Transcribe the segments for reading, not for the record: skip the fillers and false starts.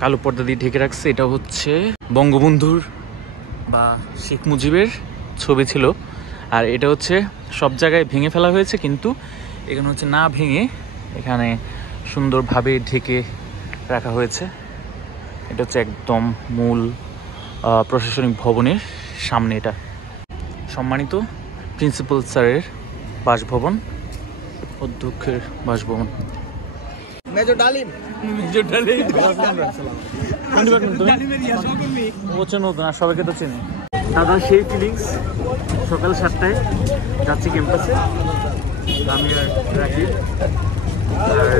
কালো পর্দা দিয়ে ঢেকে রাখছে। এটা হচ্ছে বঙ্গবন্ধুর বা শেখ মুজিবের ছবি ছিল। আর এটা হচ্ছে সব জায়গায় ভেঙে ফেলা হয়েছে, কিন্তু এখানে হচ্ছে না ভেঙে এখানে সুন্দরভাবে ঢেকে রাখা হয়েছে। এটা হচ্ছে একদম মূল প্রশাসনিক ভবনের সামনে। এটা সম্মানিত প্রিন্সিপাল স্যারের বাসভবন, অধ্যক্ষের বাসভবন। সবাইকে তো চিনি দাদা, সেই ফিলিংস। সকাল 7টায় যাচ্ছি ক্যাম্পাসে আমি আর রাকিব। আর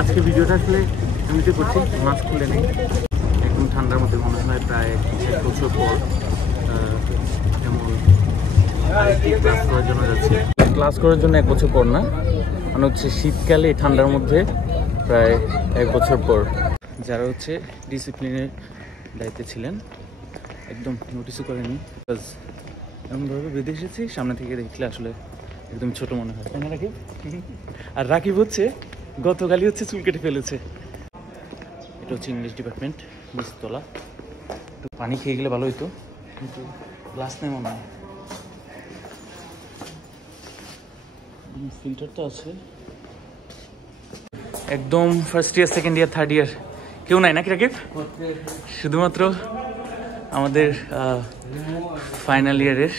আজকে ভিডিওটা আসলে এমনিতে করছি, মাস্ক খুলে নেই, একদম ঠান্ডার মধ্যে মনে হয় প্রায় 1 বছর পর যেমন ক্লাস করার জন্য যাচ্ছি। ক্লাস করার জন্য 1 বছর পর না, মানে হচ্ছে শীতকালে ঠান্ডার মধ্যে প্রায় 1 বছর পর। যারা হচ্ছে ডিসিপ্লিনের দায়িত্বে ছিলেন একদম নোটিসও করেনি, বিকজ এমনভাবে বেঁধে এসেছি সামনে থেকে দেখলে আসলে একদম ছোট মনে হয়, তাই না রাকিব? আর রাকিব হচ্ছে গতকালই হচ্ছে চুল কেটে ফেলেছে। এটা হচ্ছে ইংলিশ ডিপার্টমেন্ট, নিচতলা। একটু পানি খেয়ে গেলে ভালো হইতো, কিন্তু গ্লাস নেই মনে হয়। ফিল্টার তো আছে। একদম first year, second year, third year কেউ নাই নাকি রাকিব? শুধুমাত্র আমাদের ফাইনাল ইয়ারের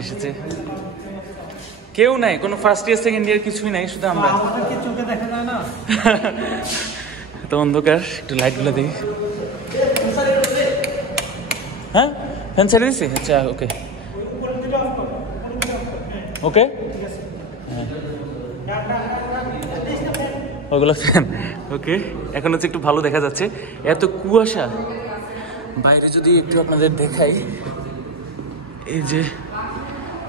এসেছে, কেউ নাই, কোনো ফার্স্ট ইয়ার সেকেন্ড ইয়ার কিছুই নাই, শুধু আমরা। তো অন্ধকার, একটু লাইটগুলো দেখি। হ্যাঁ, ফ্যান ছেড়ে দিছি। আচ্ছা, ওকে ওকে, ওগুলো ফ্যান। ওকে, এখন হচ্ছে একটু ভালো দেখা যাচ্ছে। এত কুয়াশা বাইরে, যদি একটু আপনাদের দেখাই, এই যে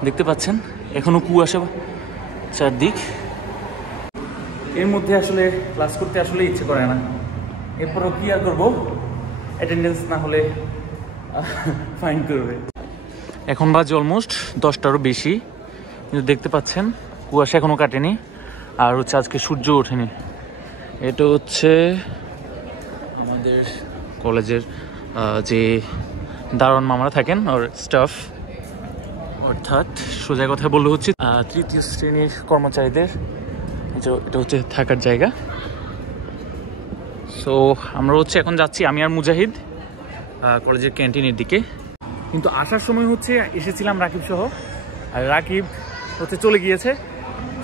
দেখতে পাচ্ছেন এখনো কুয়াশা চারদিক। এর মধ্যে আসলে ক্লাস করতে আসলে ইচ্ছে করে না, এরপরও কি আর করবো, অ্যাটেন্ডেন্স না হলে ফাইন করবে। এখন বাজে অলমোস্ট 10টারও বেশি, কিন্তু দেখতে পাচ্ছেন কুয়াশা এখনো কাটেনি, আর হচ্ছে আজকে সূর্য ওঠেনি। এটা হচ্ছে আমাদের কলেজের যে দারোয়ান মামারা থাকেন, ওর স্টাফ, অর্থাৎ সোজা কথা বললে হচ্ছে 3য় শ্রেণীর কর্মচারীদের এটা হচ্ছে থাকার জায়গা। সো আমরা হচ্ছে এখন যাচ্ছি, আমি আর মুজাহিদ, কলেজের ক্যান্টিনের দিকে। কিন্তু আসার সময় হচ্ছে এসেছিলাম রাকিব সহ, আর রাকিব হচ্ছে চলে গিয়েছে।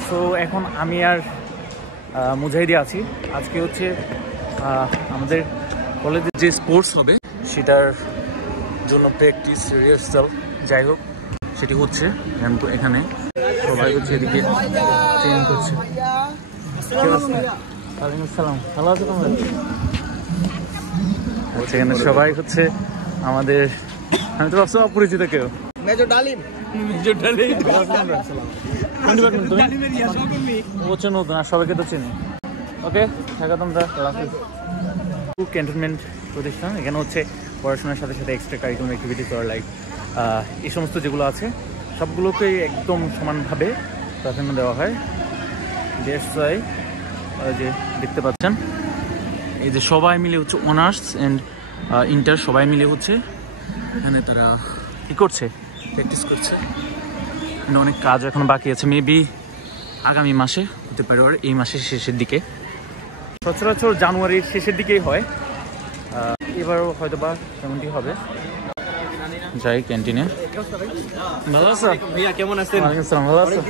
সো এখন আমি আর মুজাহিদে আছি। আজকে হচ্ছে আমাদের কলেজে যে স্পোর্টস হবে সেটার জন্য প্র্যাকটিস, রিহার্সাল, যাই হোক সেটি হচ্ছে। এখানে সবাই হচ্ছে এদিকে ট্রেন করছে। আসসালাম, ভালো আছো তোমরা? এখানে সবাই হচ্ছে আমাদের, আমি তো ভাবছি অপরিচিত কেউ। মেজর ডালিম, নতুন, আর সবাইকে তো চিনি। ওকে, থাকা তোমরা। ক্যান্টনমেন্ট প্রতিষ্ঠান, এখানে হচ্ছে পড়াশোনার সাথে সাথে এক্সট্রা কারিকুলাম অ্যাক্টিভিটি করা, লাইক এই সমস্ত যেগুলো আছে সবগুলোকে একদম সমানভাবে প্রাধান্য দেওয়া হয়। দেশাই যে দেখতে পাচ্ছেন, এই যে সবাই মিলে হচ্ছে অনার্স অ্যান্ড ইন্টার সবাই মিলে হচ্ছে এখানে তারা কী করছে, প্র্যাকটিস করছে। এখানে অনেক কাজ এখন বাকি আছে, মেবি আগামী মাসে হতে পারে, আর এই মাসের শেষের দিকে। সচরাচর জানুয়ারির শেষের দিকেই হয়, এবারও হয়তো বা তেমনটি হবে। যাই ক্যান্টিনে। ভালো আছো ভাইয়া, কেমন আছেন? ওয়ালাইকুম আসসালাম, ভালো আছো?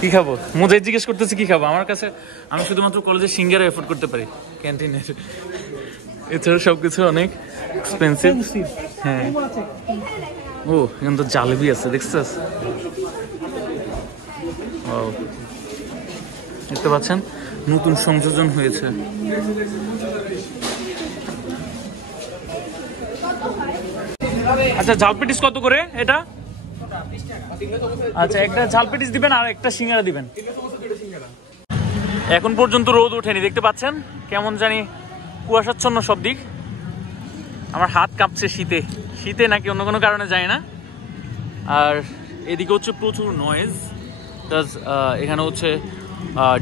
কি খাবো? মুজাহিদ জিজ্ঞেস করতেছি কি খাবো। আমার কাছে আমি শুধুমাত্র কলেজের সিঙ্গারা এফোর্ড করতে পারি ক্যান্টিনের, এছাড়া সবকিছু অনেক এক্সপেন্সিভ। হ্যাঁ, ও এখানে তো জালেবি আছে, দেখছিস? দেখতে পাচ্ছেন নতুন সংযোজন হয়েছে। আচ্ছা, ঝাল পেটিস কত করে এটা? আচ্ছা, একটা ঝাল পেটিস দিবেন আর একটা সিঙ্গারা দিবেন। এখন পর্যন্ত রোদ ওঠেনি, দেখতে পাচ্ছেন কেমন জানি কুয়াশাচ্ছন্ন সব দিক। আমার হাত কাঁপছে শীতে, শীতে নাকি অন্য কোনো কারণে যায় না। আর এদিকে হচ্ছে প্রচুর নয়েজ, এখানে হচ্ছে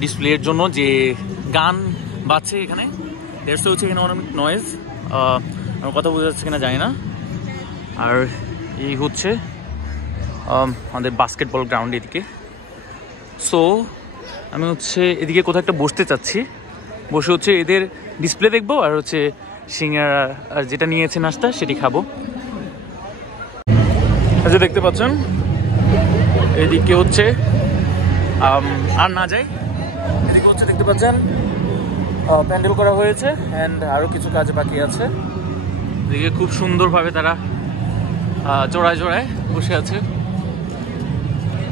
ডিসপ্লের জন্য যে গান বাজছে এখানে, দেড়শো হচ্ছে এখানে অনেক নয়েজ, আমার কথা বোঝা যাচ্ছে কিনা জানি না। আর এই হচ্ছে আমাদের বাস্কেটবল গ্রাউন্ড এদিকে। সো আমি হচ্ছে এদিকে কোথাও একটা বসতে চাচ্ছি, বসে হচ্ছে এদের ডিসপ্লে দেখবো আর হচ্ছে সিঙ্গারা আর যেটা নিয়েছে নাস্তা সেটি খাবো। আচ্ছা দেখতে পাচ্ছেন এদিকে হচ্ছে আর না যাই, এদিকে হচ্ছে দেখতে পাচ্ছেন প্যান্ডেল করা হয়েছে অ্যান্ড আরও কিছু কাজ বাকি আছে। এদিকে খুব সুন্দরভাবে তারা জোড়ায় জোড়ায় বসে আছে।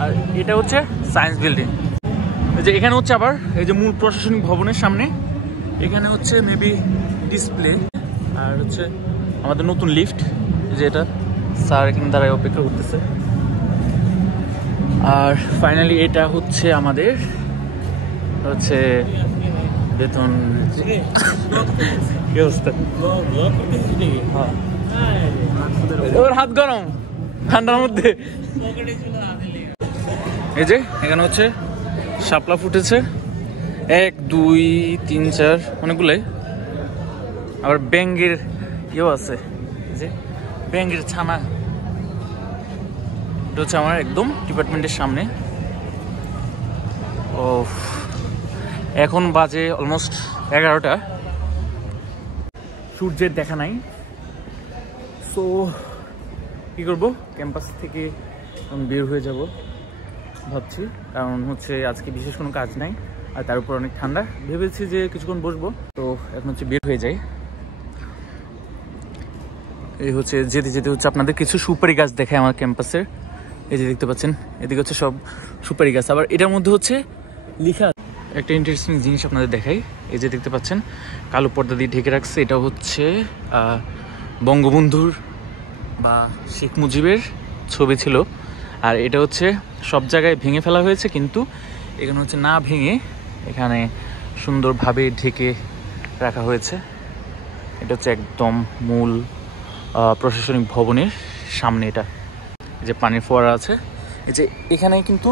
আর এটা হচ্ছে সায়েন্স বিল্ডিং। এই যে এখানে হচ্ছে আবার এই যে মূল প্রশাসনিক ভবনের সামনে এখানে হচ্ছে মেবি ডিসপ্লে, আর হচ্ছে আমাদের নতুন লিফট যেটা স্যার এখানে দাঁড়ায় অপেক্ষা করতেছে। আর ফাইনালি এটা হচ্ছে আমাদের হচ্ছে বেতন কি অবস্থা, ওর হাত গরম ঠান্ডার মধ্যে। এই যে এখানে হচ্ছে শাপলা ফুটেছে 1 2 3 4 অনেকগুলাই, আবার ব্যাঙ্গের ইয়েও আছে, যে ব্যাঙ্গের ছানা। এটা হচ্ছে আমার একদম ডিপার্টমেন্টের সামনে। ও এখন বাজে অলমোস্ট 11টা, সূর্যের দেখা নাই। সো কী করবো, ক্যাম্পাস থেকে বের হয়ে যাব ভাবছি, কারণ হচ্ছে আজকে বিশেষ কোনো কাজ নাই আর তার উপর অনেক ঠান্ডা। ভেবেছি যে কিছুক্ষণ বসবো, তো এখন হচ্ছে বের হয়ে যায়। এই হচ্ছে যেতে যেতে হচ্ছে আপনাদের কিছু সুপারি গাছ দেখায় আমার ক্যাম্পাসের। এই যে দেখতে পাচ্ছেন এদিকে হচ্ছে সব সুপারি গাছ, আবার এটার মধ্যে হচ্ছে লেখা একটা ইন্টারেস্টিং জিনিস আপনাদের দেখাই। এই যে দেখতে পাচ্ছেন কালো পর্দা দিয়ে ঢেকে রাখছে, এটা হচ্ছে বঙ্গবন্ধুর বা শেখ মুজিবের ছবি ছিল। আর এটা হচ্ছে সব জায়গায় ভেঙে ফেলা হয়েছে, কিন্তু এখানে হচ্ছে না ভেঙে এখানে সুন্দরভাবে ঢেকে রাখা হয়েছে। এটা হচ্ছে একদম মূল প্রশাসনিক ভবনের সামনে। এটা যে পানির ফোয়ারা আছে, এই যে এখানে কিন্তু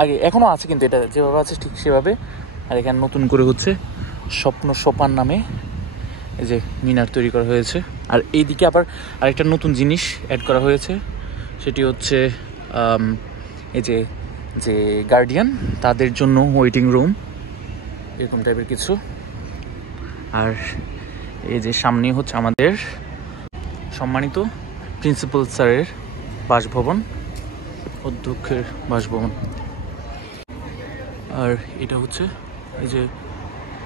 আগে এখনও আছে, কিন্তু এটা যেভাবে আছে ঠিক সেভাবে। আর এখানে নতুন করে হচ্ছে স্বপ্ন সোপান নামে এই যে মিনার তৈরি করা হয়েছে। আর এইদিকে আবার আরেকটা নতুন জিনিস অ্যাড করা হয়েছে, সেটি হচ্ছে এই যে যে গার্ডিয়ান তাদের জন্য ওয়েটিং রুম এরকম টাইপের কিছু। আর এই যে সামনে হচ্ছে আমাদের সম্মানিত প্রিন্সিপাল স্যারের বাসভবন, অধ্যক্ষের বাসভবন। আর এটা হচ্ছে এই যে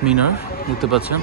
মিনার দেখতে পাচ্ছেন।